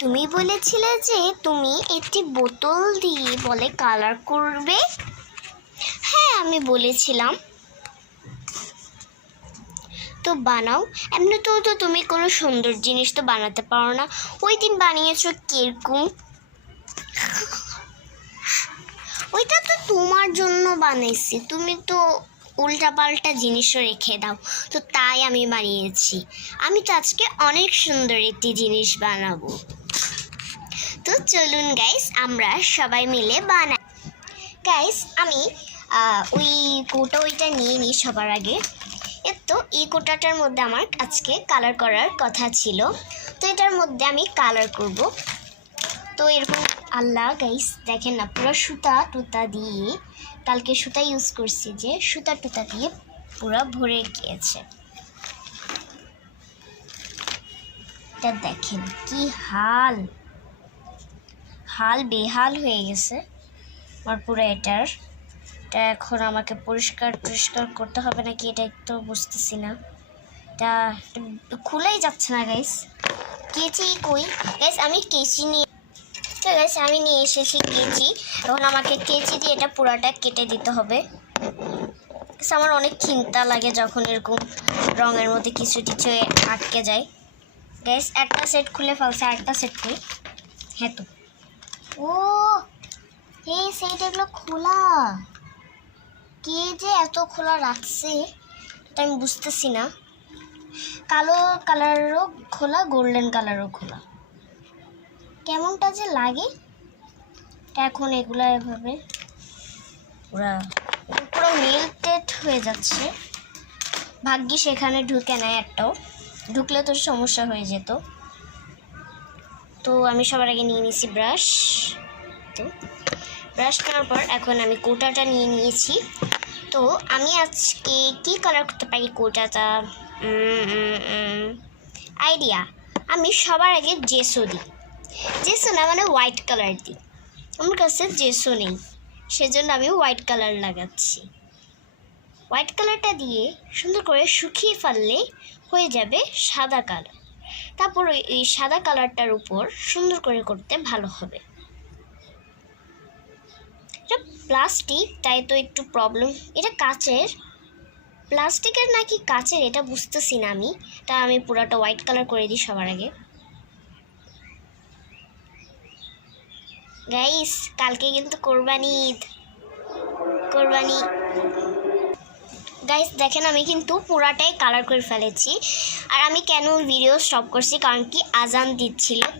তুমি বলেছিলে যে তুমি একটি বোতল দিয়ে বলে কালার করবে। হ্যাঁ, আমি বলেছিলাম। তো বানাও। এমনিতেও তো তুমি কোনো সুন্দর জিনিস তো বানাতে পারো না। ওই দিন বানিয়েছো কিরকম। ওইটা তো তোমার জন্য বানাইছি, তুমি তো উল্টাপাল্টা জিনিসও রেখে দাও। তো তাই আমি বানিয়েছি। আমি তো আজকে অনেক সুন্দর একটি জিনিস বানাবো। তো চলুন গাইস, আমরা সবাই মিলে বানাই। গাইস, আমি ওই ওইটা নিয়ে নিই সবার আগে। তো এই কোটাটার মধ্যে আমার আজকে কালার করার কথা ছিল। তো এটার মধ্যে আমি কালার করব। তো এরকম আল্লাহ গাইস দেখেন না, পুরো সুতা টুতা দিয়ে, কালকে সুতা ইউজ করছি, যে সুতা টুতা দিয়ে পুরো ভরে গিয়েছে। এটা দেখেন কি হাল বেহাল হয়ে গেছে আমার পুরো এটা এখন আমাকে পরিষ্কার করতে হবে নাকি এটা একটু বুঝতেছি না। এটা খুলেই যাচ্ছে না গাইস। কেচি কই গাইস? আমি কেচি নিয়ে এসেছি কেচি। এখন আমাকে কেচি দিয়ে এটা পুরাটা কেটে দিতে হবে। আমার অনেক চিন্তা লাগে যখন এরকম রঙের মধ্যে কিছু আটকে যায়। গাইস, একটা সেট খুলে ফেলছে, আরেকটা সেট কই? হ্যাঁ, তো ও এই সেট এগুলো খোলা, কে যে এত খোলা রাখছে এটা আমি বুঝতেছি না। কালো কালারও খোলা, গোল্ডেন কালারও খোলা, কেমনটা যে লাগে। এখন এগুলা এভাবে পুরো মেল্টেড হয়ে যাচ্ছে। ভাগ্যিস এখানে ঢুকে নাই একটাও, ঢুকলে তো সমস্যা হয়ে যেত। তো আমি সবার আগে নিয়ে নিয়েছি ব্রাশ। তো ব্রাশ করার পর এখন আমি কোটাটা নিয়ে নিয়েছি। তো আমি আজকে কি কালার করতে পারি কোটাটা আইডিয়া। আমি সবার আগে জেসো দিই। জেসো না মানে হোয়াইট কালার দিই। আমার কাছে জেসো নেই, সেজন্য আমি হোয়াইট কালার লাগাচ্ছি। হোয়াইট কালারটা দিয়ে সুন্দর করে শুকিয়ে ফেললে হয়ে যাবে সাদা কালার। তারপর এই সাদা কালারটার উপর সুন্দর করে করতে ভালো হবে। এটা প্লাস্টিক, তাই তো একটু প্রবলেম। এটা কাচের, প্লাস্টিকের নাকি কাচের এটা বুঝতেছি না আমি। তা আমি পুরাটা হোয়াইট কালার করে দিই সবার আগে। গাইস, কালকে কিন্তু কোরবানি ঈদ। গাইস দেখেন, আমি কিন্তু পুরাটাই কালার করে ফেলেছি। আর আমি কেন ভিডিও স্টপ করছি, কারণ কি আজান দিচ্ছিল।